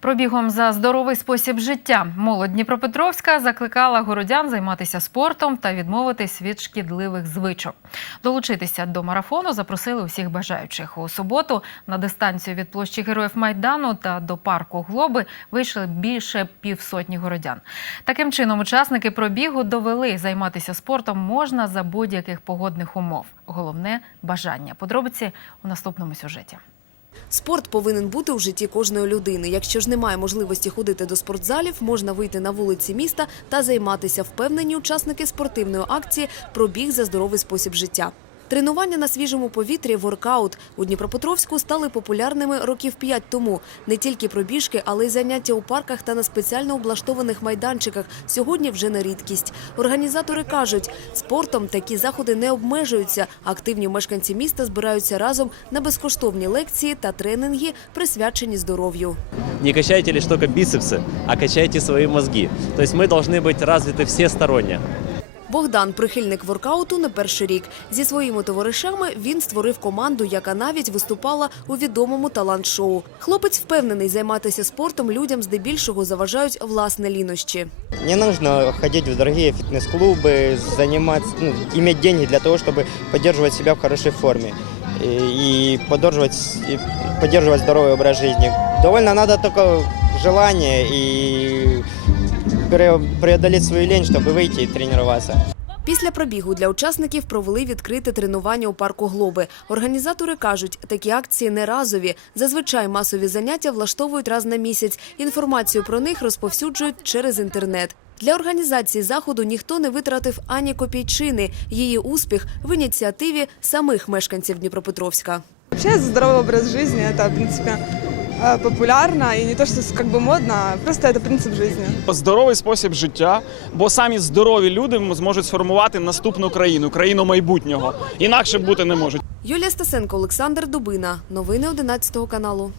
Пробігом за здоровий спосіб життя молодь Дніпропетровська закликала городян займатися спортом та відмовитись від шкідливих звичок. Долучитися до марафону запросили усіх бажаючих. У суботу на дистанцію від площі Героїв Майдану та до парку Глоби вийшли більше півсотні городян. Таким чином, учасники пробігу довели займатися спортом можна за будь-яких погодних умов. Головне бажання. Подробиці у наступному сюжеті. Спорт повинен бути у житті кожної людини. Якщо ж немає можливості ходити до спортзалів, можна вийти на вулиці міста та займатися. Впевнені учасники спортивної акції «Пробіг за здоровий спосіб життя». Тренування на свіжому повітрі, воркаут у Дніпропетровську стали популярними років п'ять тому. Не тільки пробіжки, але й заняття у парках та на спеціально облаштованих майданчиках сьогодні вже не рідкість. Організатори кажуть, спортом такі заходи не обмежуються. Активні мешканці міста збираються разом на безкоштовні лекції та тренінги, присвячені здоров'ю. не качайте лишь только бицепсы, а качайте свои мозги. То есть мы должны быть развиты всесторонне. Богдан – прихильник воркауту не перший рік. Зі своїми товаришами він створив команду, яка навіть виступала у відомому талант-шоу. Хлопець впевнений, займатися спортом людям здебільшого заважають власне лінощі. Не нужно ходить в дорогие фитнес-клубы, заниматься, ну, иметь деньги для того, чтобы поддерживать себя в хорошей форме и, и поддерживать, и поддерживать здоровый образ жизни. Довольно надо только желание и пре- преодолеть свою лень, чтобы выйти и тренироваться. Після пробігу для учасників провели відкрите тренування у парку Глоби. Організатори кажуть, такі акції не разові. Зазвичай масові заняття влаштовують раз на місяць. Інформацію про них розповсюджують через інтернет. Для організації заходу ніхто не витратив ані копійчини. Її успіх в ініціативі самих мешканців Дніпропетровська. Вообще здоровый образ жизни это, в принципе, э, популярно и не то, что как бы модно, а просто это принцип жизни. здоровий спосіб життя, бо самі здорові люди зможуть сформувати наступну країну, країну майбутнього. Інакше бути не можуть. Юлія Стасенко, Олександр Дубина. Новини 11 каналу.